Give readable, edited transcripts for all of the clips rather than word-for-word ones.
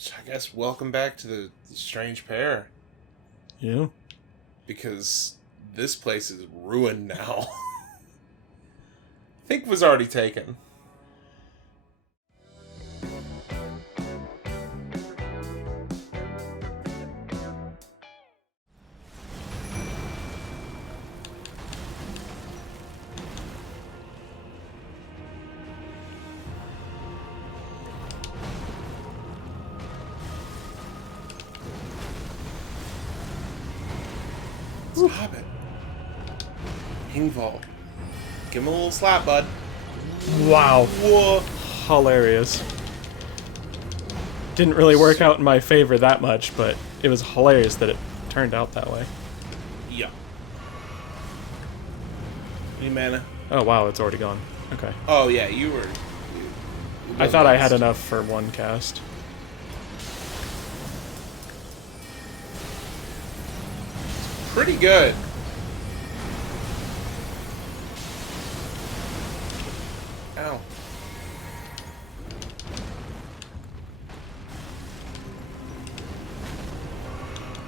So I guess welcome back to the strange pair. Yeah. Because this place is ruined now. I think it was already taken. Stop it. Ingval. Give him a little slap, bud. Wow. Whoa. Hilarious. Didn't really work out in my favor that much, but it was hilarious that it turned out that way. Yeah. Any mana? Oh wow, it's already gone. Okay. Oh, yeah, you were... I thought I had enough for one cast. Pretty good. Ow.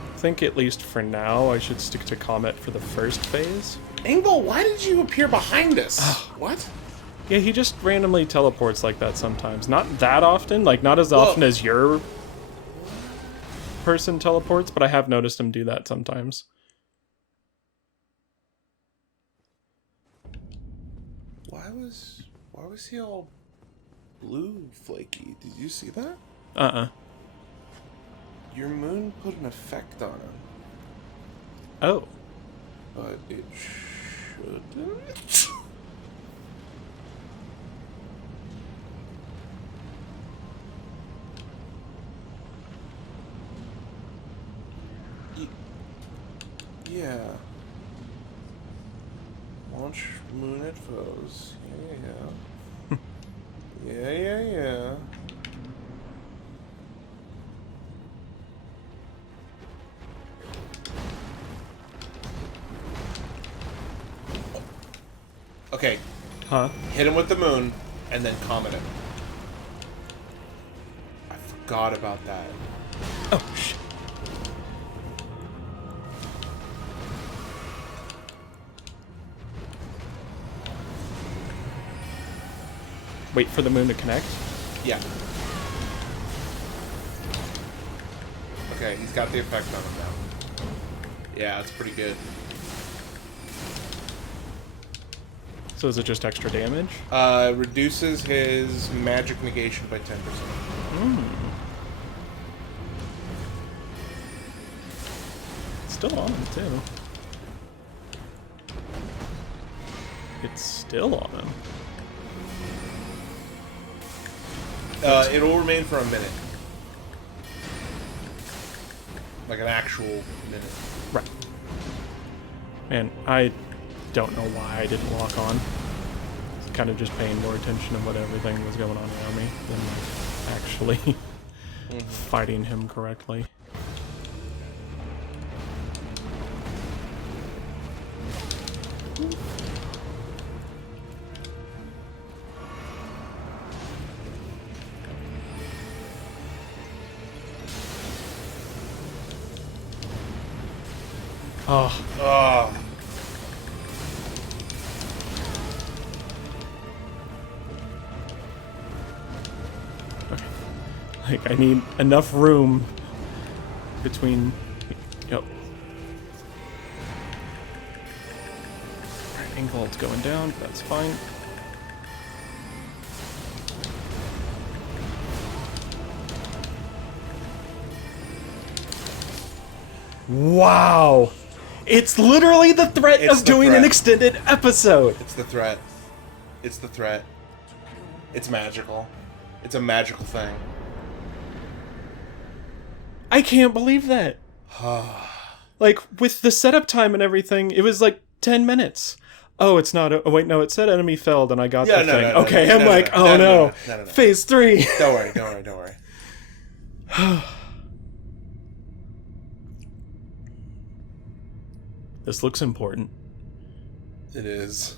I think at least for now I should stick to Comet for the first phase. Ingval, why did you appear behind us? What? Yeah, he just randomly teleports like that sometimes. Not that often, like not as often as your person teleports, but I have noticed him do that sometimes. Why was he all blue flaky? Did you see that? Your moon put an effect on him. Oh. But it shouldn't. Yeah. Launch moon at foes. Yeah. Yeah. Okay. Huh? Hit him with the moon, and then comet him. I forgot about that. Oh, shit. Wait for the moon to connect? Yeah. Okay, he's got the effect on him now. Yeah, that's pretty good. So is it just extra damage? Reduces his magic negation by 10%. Still on him, too. It's still on him. It'll remain for a minute. Like an actual minute. Right. Man, I don't know why I didn't lock on. I was kind of just paying more attention to what everything was going on around me than actually fighting him correctly. Oh. Oh. Okay. Like, I need enough room between... Yep. Right, Ingvald's going down, that's fine. Wow! It's literally the threat of doing an extended episode! It's the threat. It's the threat. It's magical. It's a magical thing. I can't believe that. Like, with the setup time and everything, it was like 10 minutes. Oh, it's not. Oh, wait, no, it said enemy failed, and I got the thing. Okay, I'm like, oh no. Phase 3. Don't worry. This looks important. It is.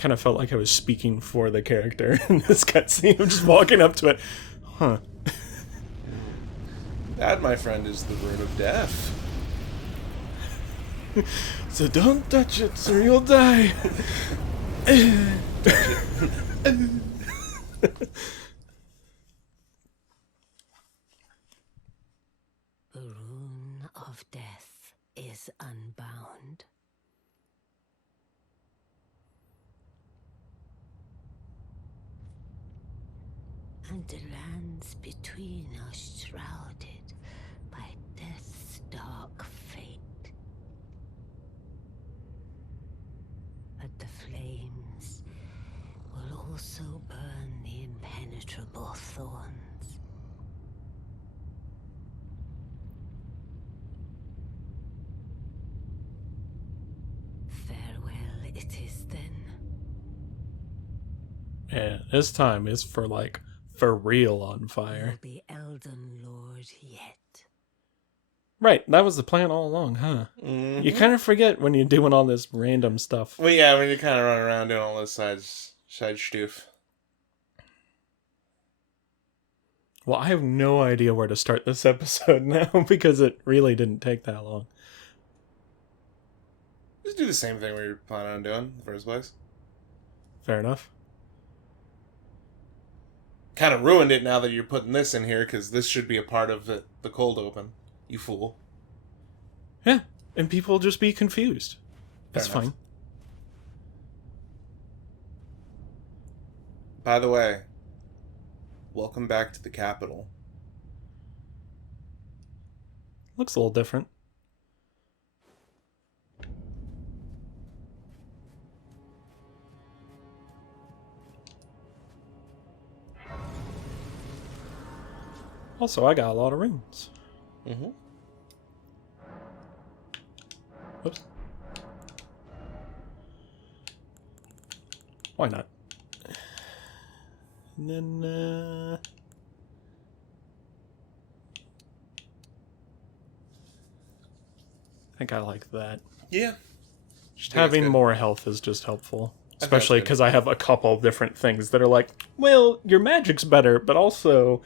kind of felt like I was speaking for the character in this cutscene. I'm just walking up to it. Huh. That, my friend, is the root of death. So don't touch it, or you'll die. The rune of death is unbound. And the lands between are shrouded by death's dark fate. But the flames will also burn the impenetrable thorns. Farewell it is then. Yeah, this time is for real on You'll fire. be Elden Lord yet. Right, that was the plan all along, huh? Mm-hmm. You kind of forget when you're doing all this random stuff. Well, yeah, when you're kind of running around doing all this side stuff. Well, I have no idea where to start this episode now because it really didn't take that long. Just do the same thing we were planning on doing in the first place. Fair enough. Kind of ruined it now that you're putting this in here, because this should be a part of the cold open. You fool. Yeah, and people just be confused. That's Fair enough. fine. By the way, welcome back to the capital. Looks a little different. Also, I got a lot of rings. Mm-hmm. Oops. Why not? And then, I think I like that. Yeah. Just Yeah, having it's good. more health is just helpful. that's Especially good. because I have a couple of different things that are like, well, your magic's better, but also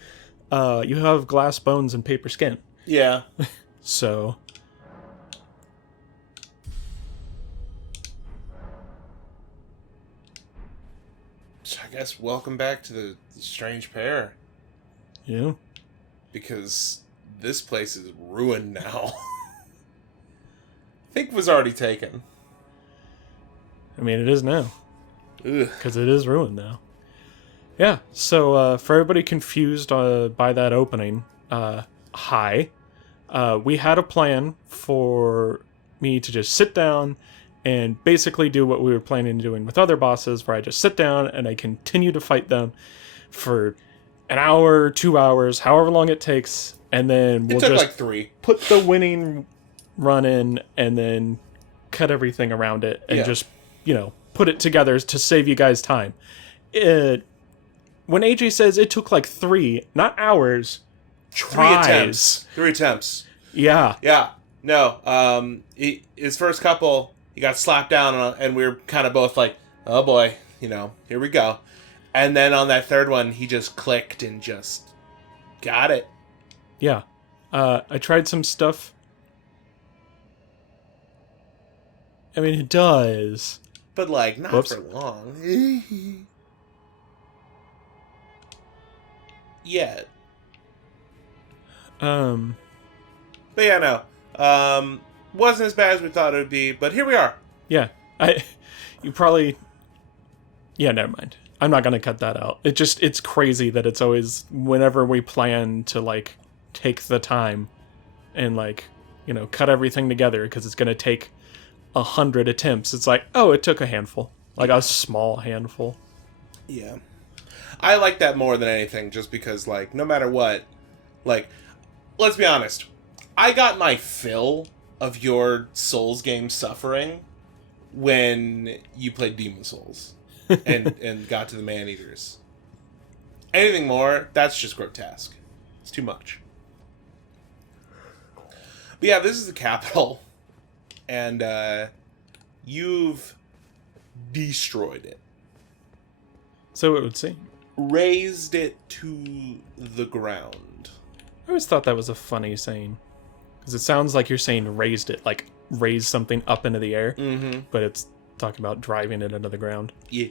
you have glass bones and paper skin. Yeah. So... So I guess welcome back to the strange pair. Yeah. Because this place is ruined now. I think it was already taken. I mean, it is now. Ugh. Because it is ruined now. Yeah, so for everybody confused by that opening, hi. We had a plan for me to just sit down and basically do what we were planning on doing with other bosses, where I just sit down and I continue to fight them for an hour, 2 hours, however long it takes, and then we'll It took just like 3. put the winning run in and then cut everything around it and Yeah. just, put it together to save you guys time. When AJ says it took like 3, not hours, 3 tries. attempts. 3 attempts. Yeah. Yeah. No. His first couple, he got slapped down, and we were kind of both like, oh boy, here we go. And then on that third one, he just clicked and just got it. Yeah. I tried some stuff. I mean, it does. But, not Whoops. for long. Yet. But But yeah, no. Wasn't as bad as we thought it would be, but here we are. yeah. You probably... Yeah, never mind. I'm not gonna cut that out. It's crazy that it's always, whenever we plan to, take the time and, cut everything together, because it's gonna take 100 attempts. It's like, oh, it took a handful. A small handful. Yeah. I like that more than anything, just because, no matter what, let's be honest, I got my fill of your Souls game suffering when you played Demon Souls and got to the Man-Eaters. Anything more, that's just grotesque. It's too much. But yeah, this is the capital, and you've destroyed it. So it would seem. Raised it to the ground. I always thought that was a funny saying. Because it sounds like you're saying raised it, like raise something up into the air. Mm-hmm. But it's talking about driving it into the ground. Yeah.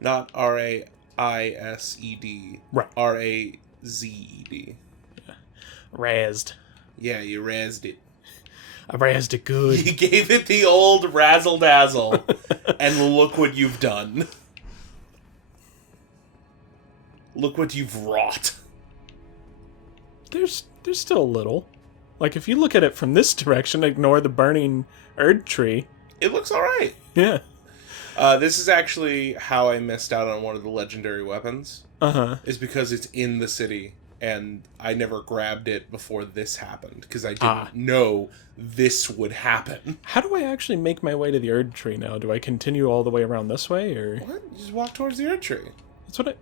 Not R-A-I-S-E-D. Right. R-A-Z-E-D. Yeah. Raised. Yeah, you raised it. I raised it good. You gave it the old razzle-dazzle. And look what you've done. Look what you've wrought. There's still a little. Like, if you look at it from this direction, ignore the burning Erd tree. It looks alright. Yeah. This is actually how I missed out on one of the legendary weapons. Uh-huh. Is because it's in the city, and I never grabbed it before this happened, because I didn't know this would happen. How do I actually make my way to the Erd tree now? Do I continue all the way around this way, or...? What? You just walk towards the Erd tree. That's what I...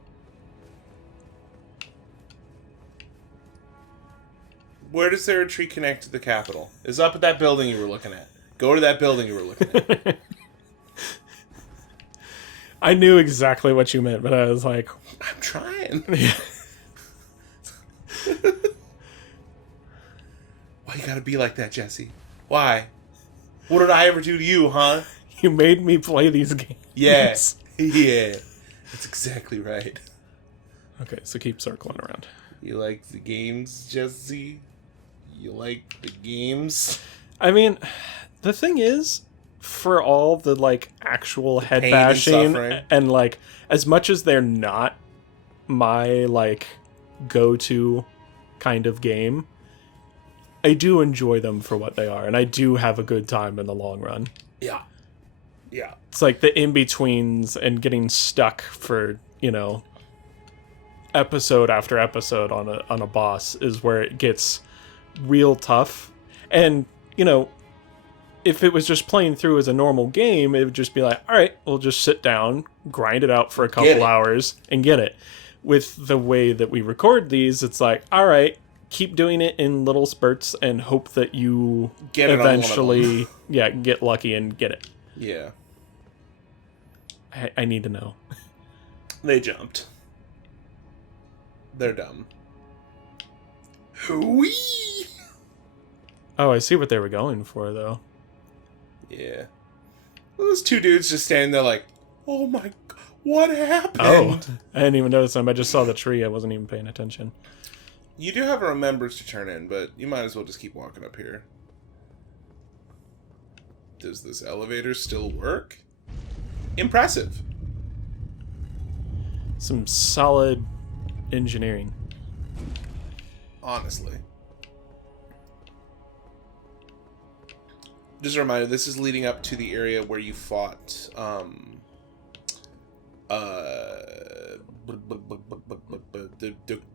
Where does the Erd tree connect to the capital? It's up at that building you were looking at. Go to that building you were looking at. I knew exactly what you meant, but I was like... I'm trying. Yeah. Why you gotta be like that, Jesse? Why? What did I ever do to you, huh? You made me play these games. Yes. Yeah. That's exactly right. Okay, so keep circling around. You like the games, Jesse? You like the games? I mean, the thing is, for all the, like, actual head pain and bashing, suffering. and, like, as much as they're not my, like, go-to kind of game, I do enjoy them for what they are, and I do have a good time in the long run. Yeah. Yeah. It's like the in-betweens and getting stuck for, you know, episode after episode on a boss is where it gets real tough. And, you know, if it was just playing through as a normal game, it would just be like, all right, we'll just sit down, grind it out for a couple hours, and get it. With the way that we record these, it's like, all right, keep doing it in little spurts and hope that you get it eventually get lucky and get it. Yeah. I need to know. They jumped. They're dumb. Whee! Oh, I see what they were going for, though. Yeah. Those two dudes just standing there like, oh my god, what happened? Oh, I didn't even notice them. I just saw the tree. I wasn't even paying attention. You do have a remembrance to turn in, but you might as well just keep walking up here. Does this elevator still work? Impressive. Some solid engineering. Honestly. Just a reminder, this is leading up to the area where you fought,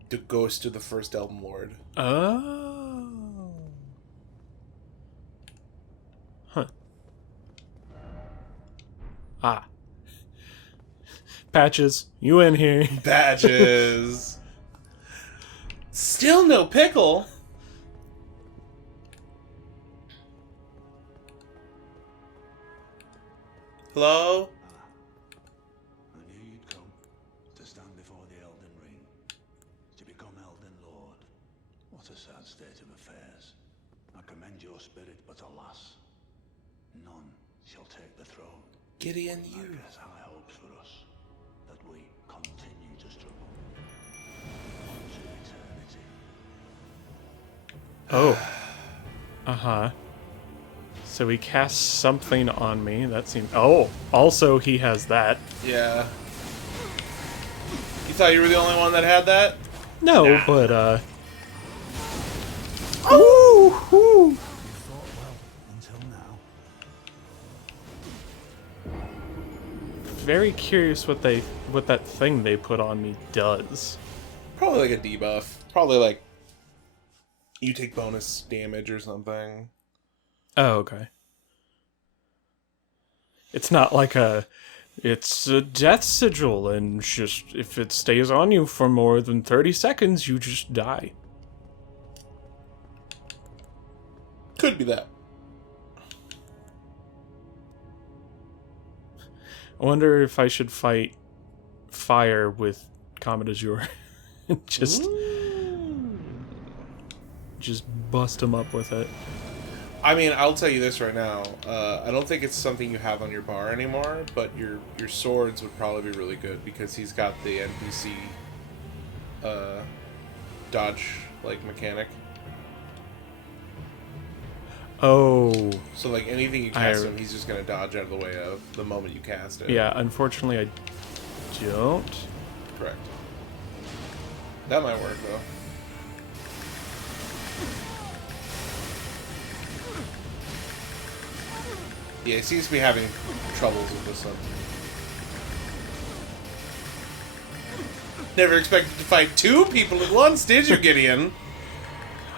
the ghost of the first Elden Lord. Oh. Huh. Ah. Patches, you in here. Badges. Still no pickle. Hello? I knew you'd come to stand before the Elden Ring, to become Elden Lord. What a sad state of affairs. I commend your spirit, but alas, none shall take the throne. Gideon, I you. guess high hopes for us, that we continue to struggle. On to eternity. Oh. Uh-huh. So he casts something on me. That seems... Oh, also he has that. Yeah. You thought you were the only one that had that? No, Nah. but, Ooh! Ooh. You fought well until now. Very curious what that thing they put on me does. Probably like a debuff. Probably like you take bonus damage or something. Oh, okay. It's not like it's a death sigil, and just if it stays on you for more than 30 seconds, you just die. Could be that. I wonder if I should fight fire with Comet Azure. Just bust him up with it. I mean, I'll tell you this right now. I don't think it's something you have on your bar anymore, but your swords would probably be really good because he's got the NPC dodge like mechanic. Oh. So like anything you cast him, he's just gonna dodge out of the way of the moment you cast it. Yeah, unfortunately I don't. Correct. That might work though. Yeah, he seems to be having troubles with this one. Never expected to fight two people at once, did you, Gideon?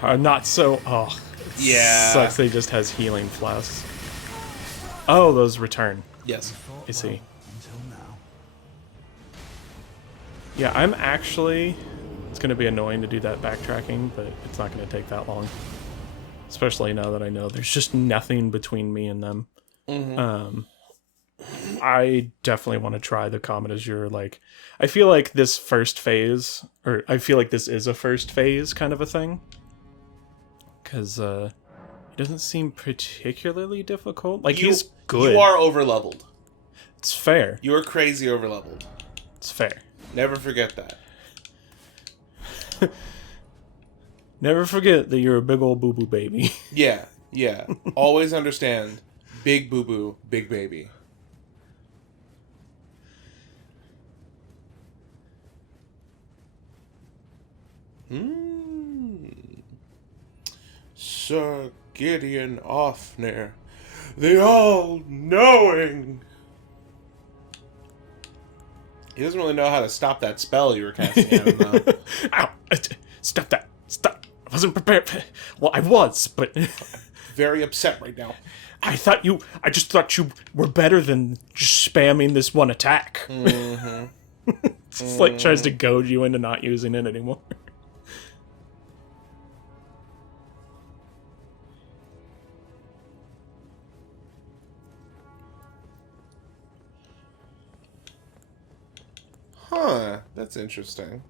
Not so. Oh. Yeah. Sucks that he just has healing flasks. Oh, those return. Yes. I see. Until now. Yeah, I'm actually... It's going to be annoying to do that backtracking, but it's not going to take that long. Especially now that I know there's just nothing between me and them. Mm-hmm. I definitely want to try the Comet Azure. Like, I feel like this first phase, or I feel like this is a first phase kind of a thing. Because it doesn't seem particularly difficult. Like, he's good. You are overleveled. It's fair. You are crazy overleveled. It's fair. Never forget that. Never forget that you're a big old boo-boo baby. Yeah, yeah. Always understand. Big boo-boo, big baby. Sir Gideon Offner, the all-knowing. He doesn't really know how to stop that spell you were casting at him, though. Ow! Stop that! Stop! I wasn't prepared. Well, I was, but... Very upset right now. I just thought you were better than just spamming this one attack. Mm-hmm. It's like tries to goad you into not using it anymore. Huh, that's interesting.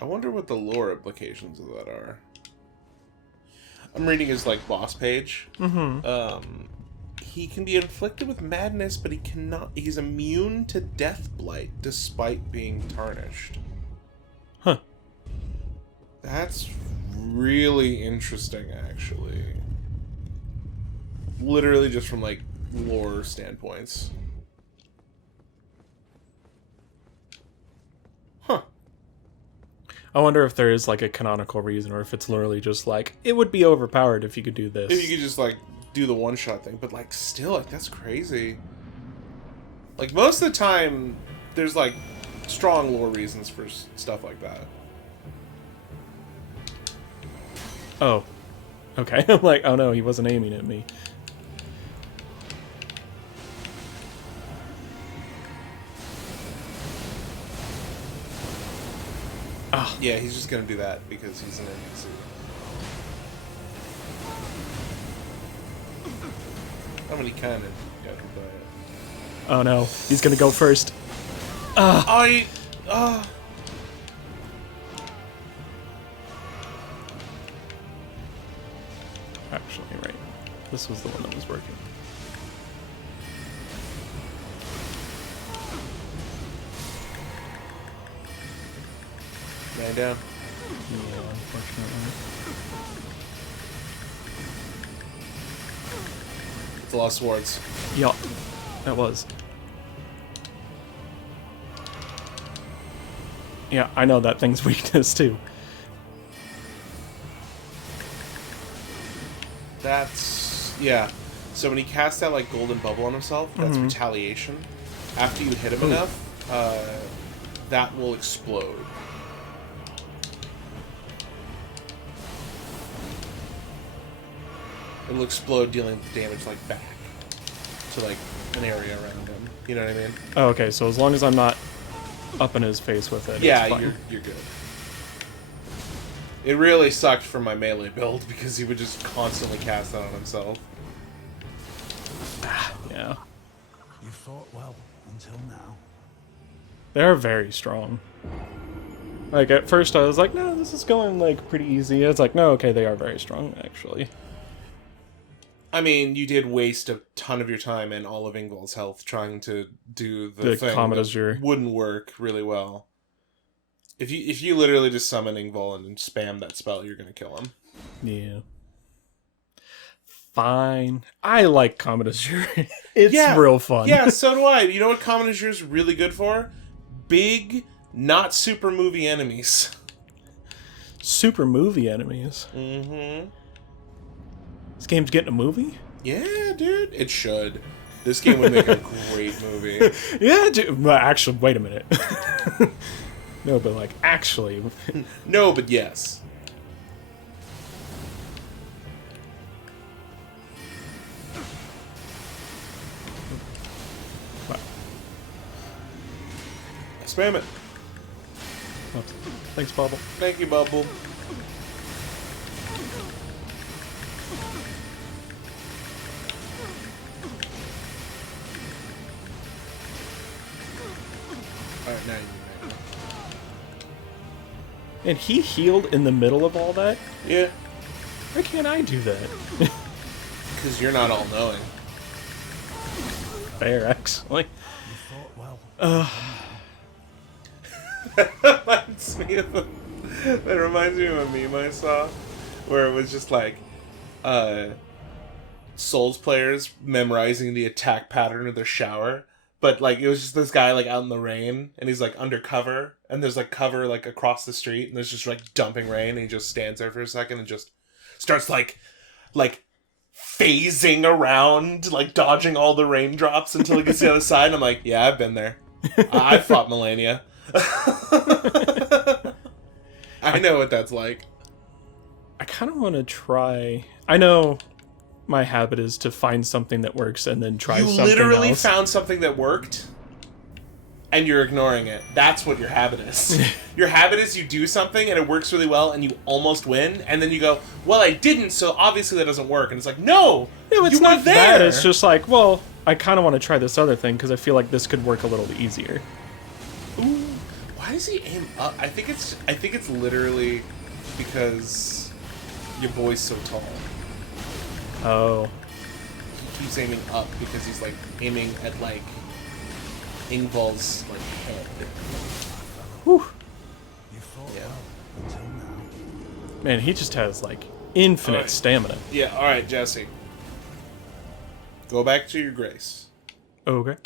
I wonder what the lore implications of that are. I'm reading his, like, boss page. Mm-hmm. He can be inflicted with madness, but he's immune to death blight despite being tarnished. Huh. That's really interesting, actually. Literally just from, like, lore standpoints. Huh. I wonder if there is, like, a canonical reason, or if it's literally just, like, it would be overpowered if you could do this. If you could just, like, do the one-shot thing. But, like, still, like, that's crazy. Like, most of the time, there's, like, strong lore reasons for stuff like that. Oh. Okay. I'm like, oh no, he wasn't aiming at me. Oh. Yeah, he's just gonna do that because he's an NPC. How many cannon got to buy it? Oh no, he's gonna go first. Actually, right. This was the one that was working. Man down. Yeah, unfortunately. It's a lot of swords. Yup, that was. Yeah, I know that thing's weakness too. That's... yeah. So when he casts that, like, golden bubble on himself, that's retaliation. After you hit him enough, that will explode. It'll explode, dealing damage, like, back to, like, an area around him. You know what I mean? Oh, okay, so as long as I'm not up in his face with it, Yeah, it's fine. you're good. It really sucked for my melee build because he would just constantly cast that on himself. Yeah. You fought well Until now. They're very strong. Like, at first I was like, no, this is going, like, pretty easy. It's like, no, okay, they are very strong, actually. I mean, you did waste a ton of your time and all of Ingval's health trying to do the thing Comet that Azure. wouldn't work really well. If you literally just summon Ingval and spam that spell, you're gonna kill him. Yeah. Fine. I like Comet Azure. It's real fun. Yeah, so do I. You know what Comet Azure is really good for? Big, not super movie enemies. Super movie enemies. Mm-hmm. This game's getting a movie? Yeah, dude. It should. This game would make a great movie. Yeah, well, actually, wait a minute. No, but like, actually. No, but yes. What? Spam it. Oh, thanks, Bubble. Thank you, Bubble. Alright, now you can make it. And he healed in the middle of all that? Yeah. Why can't I do that? Because you're not all-knowing. Fair, actually. You thought, well, That reminds me of a meme I saw where it was just like Souls players memorizing the attack pattern of their shower, but like it was just this guy like out in the rain and he's like undercover and there's like cover like across the street and there's just like dumping rain and he just stands there for a second and just starts like phasing around, like dodging all the raindrops until he gets to the other side. And I'm like, yeah, I've been there. I've fought Melania. I know what that's like. I kind of want to try... I know my habit is to find something that works and then try something else. You literally found something that worked, and you're ignoring it. That's what your habit is. Your habit is you do something, and it works really well, and you almost win, and then you go, well, I didn't, so obviously that doesn't work. And it's like, no, it's you not were there. that. It's just like, well, I kind of want to try this other thing, because I feel like this could work a little easier. Ooh, why does he aim up? I think it's literally because your boy's so tall. Oh. He keeps aiming up because he's like aiming at like Ingval's like head. Whew. you thought, Yeah. well, until now. Man, he just has, like, infinite Alright. stamina. Yeah, alright, Jesse. Go back to your grace. Okay.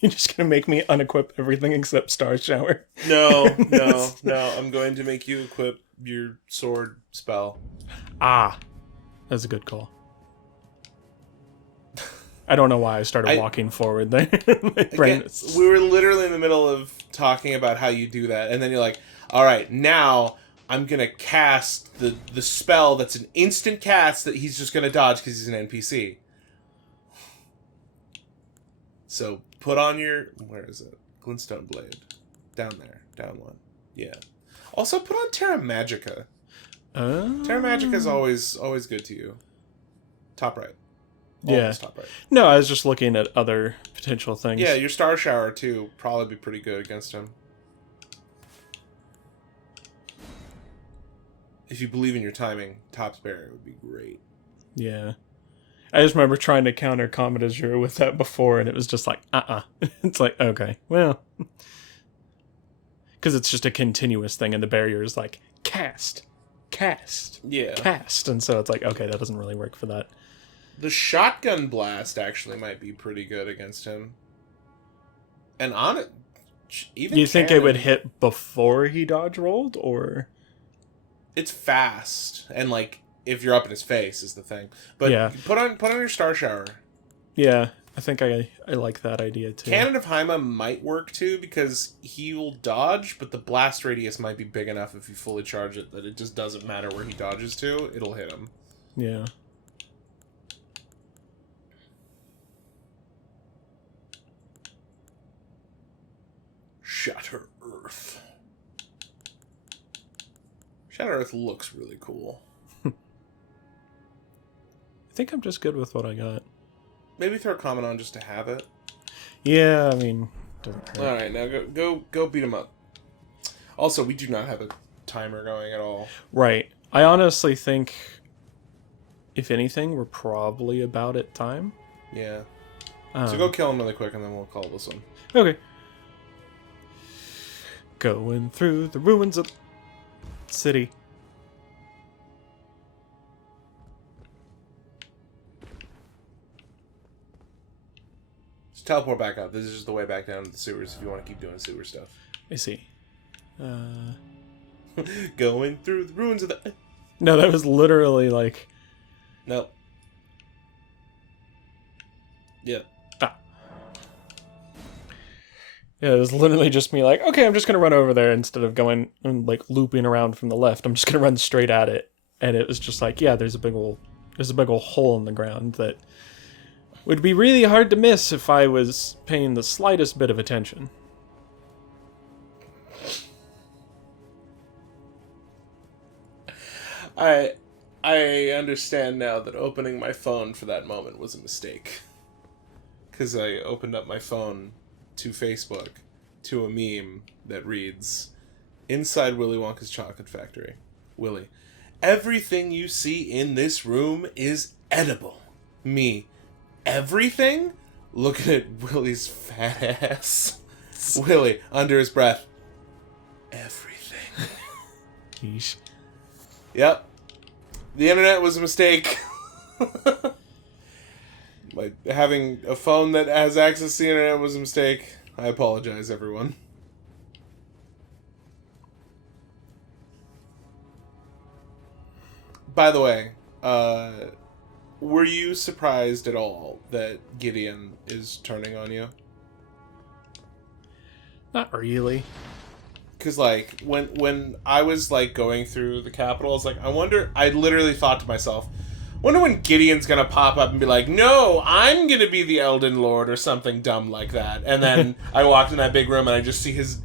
You're just gonna make me unequip everything except Star Shower. No. I'm going to make you equip your sword spell. Ah. That's a good call. I don't know why I started walking forward there. My brain Again, is... we were literally in the middle of talking about how you do that, and then you're like, alright, now I'm gonna cast the spell that's an instant cast that he's just gonna dodge because he's an NPC. So put on your... Where is it? Glintstone Blade. Down there. Down one. Yeah. Also put on Terra Magica. Terra Magica is always good to you. Top right. Yeah. Almost top right. No, I was just looking at other potential things. Yeah, your Star Shower too probably be pretty good against him. If you believe in your timing, Top's Barrier would be great. Yeah. I just remember trying to counter Comet Azure with that before, and it was just like, It's like, okay, well. Because it's just a continuous thing, and the barrier is like, cast, Yeah. cast. And so it's like, okay, that doesn't really work for that. The Shotgun Blast actually might be pretty good against him. And on it, even You think it would Cannon, hit before he dodge rolled, or? It's fast, and like if you're up in his face is the thing. But Yeah. put on your Star Shower. Yeah, I think I like that idea too. Cannon of Haima might work too because he will dodge, but the blast radius might be big enough if you fully charge it that it just doesn't matter where he dodges to, it'll hit him. Yeah. Shatter Earth. Shatter Earth looks really cool. I think I'm just good with what I got. Maybe throw a comment on just to have it. Yeah, I mean, doesn't hurt. All right, now go beat him up. Also, we do not have a timer going at all. Right. I honestly think, if anything, we're probably about at time. Yeah. So go kill him really quick, and then we'll call this one. Okay. Going through the ruins of the city. Just teleport back up. This is just the way back down to the sewers if you want to keep doing sewer stuff. I see. Going through the ruins of the... No, that was literally like... Nope. Yep. Yeah, it was literally just me like, okay, I'm just going to run over there instead of going and like looping around from the left. I'm just going to run straight at it. And it was just like, yeah, there's a big old hole in the ground that would be really hard to miss if I was paying the slightest bit of attention. I understand now that opening my phone for that moment was a mistake. Because I opened up my phone to Facebook to a meme that reads, "Inside Willy Wonka's chocolate factory. Willy, everything you see in this room is edible." Me, everything? Looking at Willy's fat ass. Willy, under his breath, everything. Yeesh. Yep. The internet was a mistake. Like, having a phone that has access to the internet was a mistake. I apologize, everyone. By the way, were you surprised at all that Gideon is turning on you? Not really. Because, like, when I was, like, going through the capital, I was like, I literally thought to myself, wonder when Gideon's gonna pop up and be like, no, I'm gonna be the Elden Lord, or something dumb like that. And then I walked in that big room and I just see his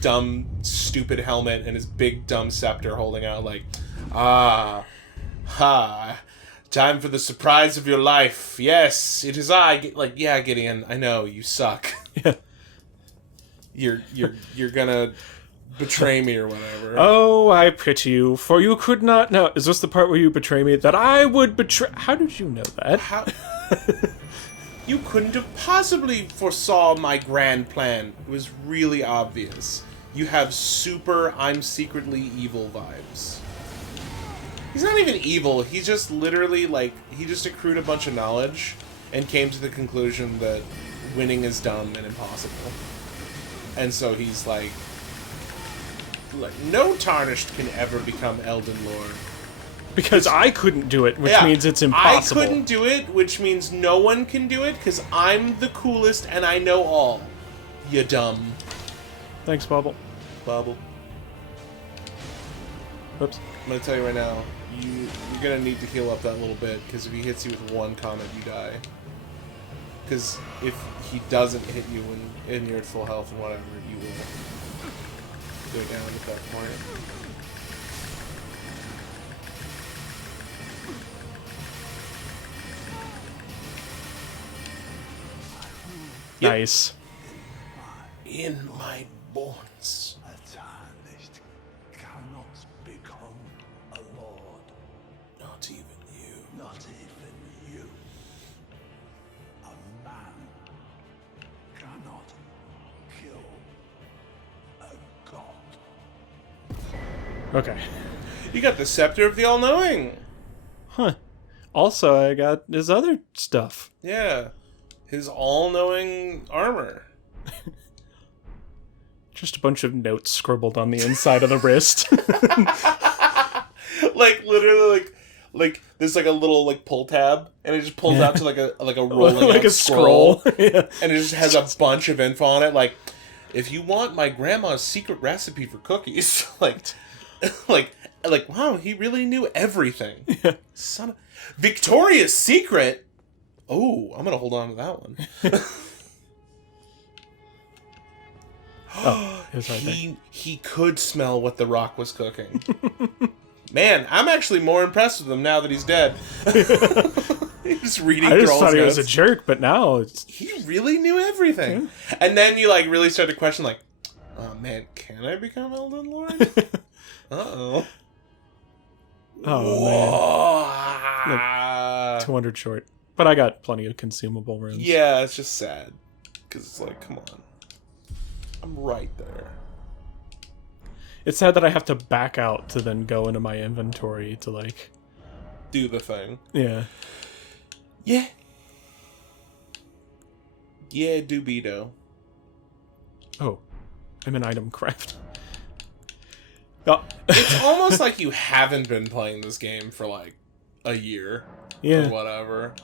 dumb, stupid helmet and his big, dumb scepter holding out, like, time for the surprise of your life. Yes, it is I. Like, yeah, Gideon, I know, you suck. Yeah. You're gonna betray me or whatever. Oh, I pity you, for you could not... No, is this the part where you betray me? That I would betray... How did you know that? How... You couldn't have possibly foresaw my grand plan. It was really obvious. You have super I'm secretly evil vibes. He's not even evil. He's just literally, like, he just accrued a bunch of knowledge and came to the conclusion that winning is dumb and impossible. And so he's like, no Tarnished can ever become Elden Lord. Because I couldn't do it, which means it's impossible. I couldn't do it, which means no one can do it, because I'm the coolest and I know all. You dumb. Thanks, Bubble. Bubble. Oops. I'm going to tell you right now, you're going to need to heal up that little bit, because if he hits you with one comment, you die. Because if he doesn't hit you and you're at full health and whatever, you will go down at that point. Yep. Nice. In my bones. A Tarnished cannot become a lord. Not even you. Not even you. A man cannot kill a god. Okay. You got the Scepter of the All-Knowing. Huh. Also, I got his other stuff. Yeah. His all-knowing armor. Just a bunch of notes scribbled on the inside of the wrist. Like, literally, like there's like a little like pull tab, and it just pulls out to like a rolling like out a scroll. Yeah. And it just has a bunch of info on it, like, if you want my grandma's secret recipe for cookies, like wow, he really knew everything. Yeah. Son of Victoria's Secret. Oh, I'm gonna hold on to that one. Oh, it was right there. He could smell what the Rock was cooking. Man, I'm actually more impressed with him now that he's dead. Just reading I just Thrall's thought he was a notes. jerk, but now it's... He really knew everything. And then you like really start to question like, oh man, can I become Elden Lord? Uh-oh. Oh, man. 200 short. But I got plenty of consumable runes. Yeah, it's just sad. Because it's like, come on. I'm right there. It's sad that I have to back out to then go into my inventory to, like... Do the thing. Yeah. Yeah. Yeah, Dubito. Oh. I'm an item craft. Oh. It's almost like you haven't been playing this game for, like, a year. Yeah. Or whatever.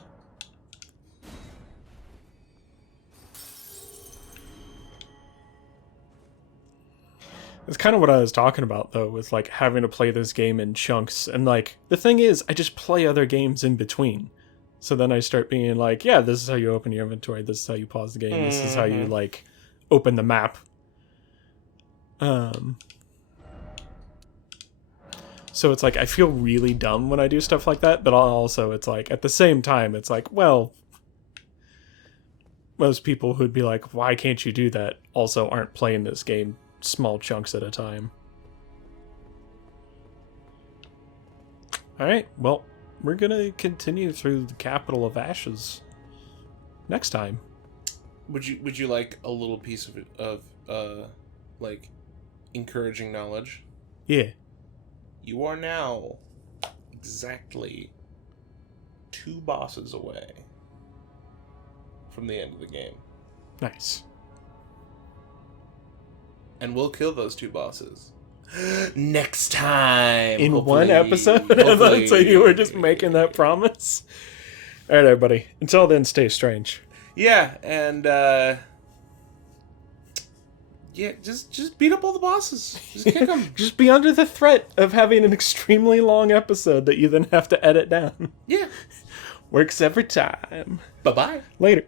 It's kind of what I was talking about, though, with, like, having to play this game in chunks. And, like, the thing is, I just play other games in between. So then I start being like, yeah, this is how you open your inventory. This is how you pause the game. This is how you, like, open the map. So it's like, I feel really dumb when I do stuff like that. But also, it's like, at the same time, it's like, well... Most people who'd be like, why can't you do that, also aren't playing this game small chunks at a time. Alright, well, we're gonna continue through the Capital of Ashes next time. Would you like a little piece of like encouraging knowledge? Yeah. You are now exactly 2 bosses away from the end of the game. Nice. And we'll kill those 2 bosses. Next time! In hopefully. one episode? So you were just making that promise? Alright, everybody. Until then, stay strange. Yeah, and yeah, just beat up all the bosses. Just kick them. Just be under the threat of having an extremely long episode that you then have to edit down. Yeah. Works every time. Bye-bye. Later.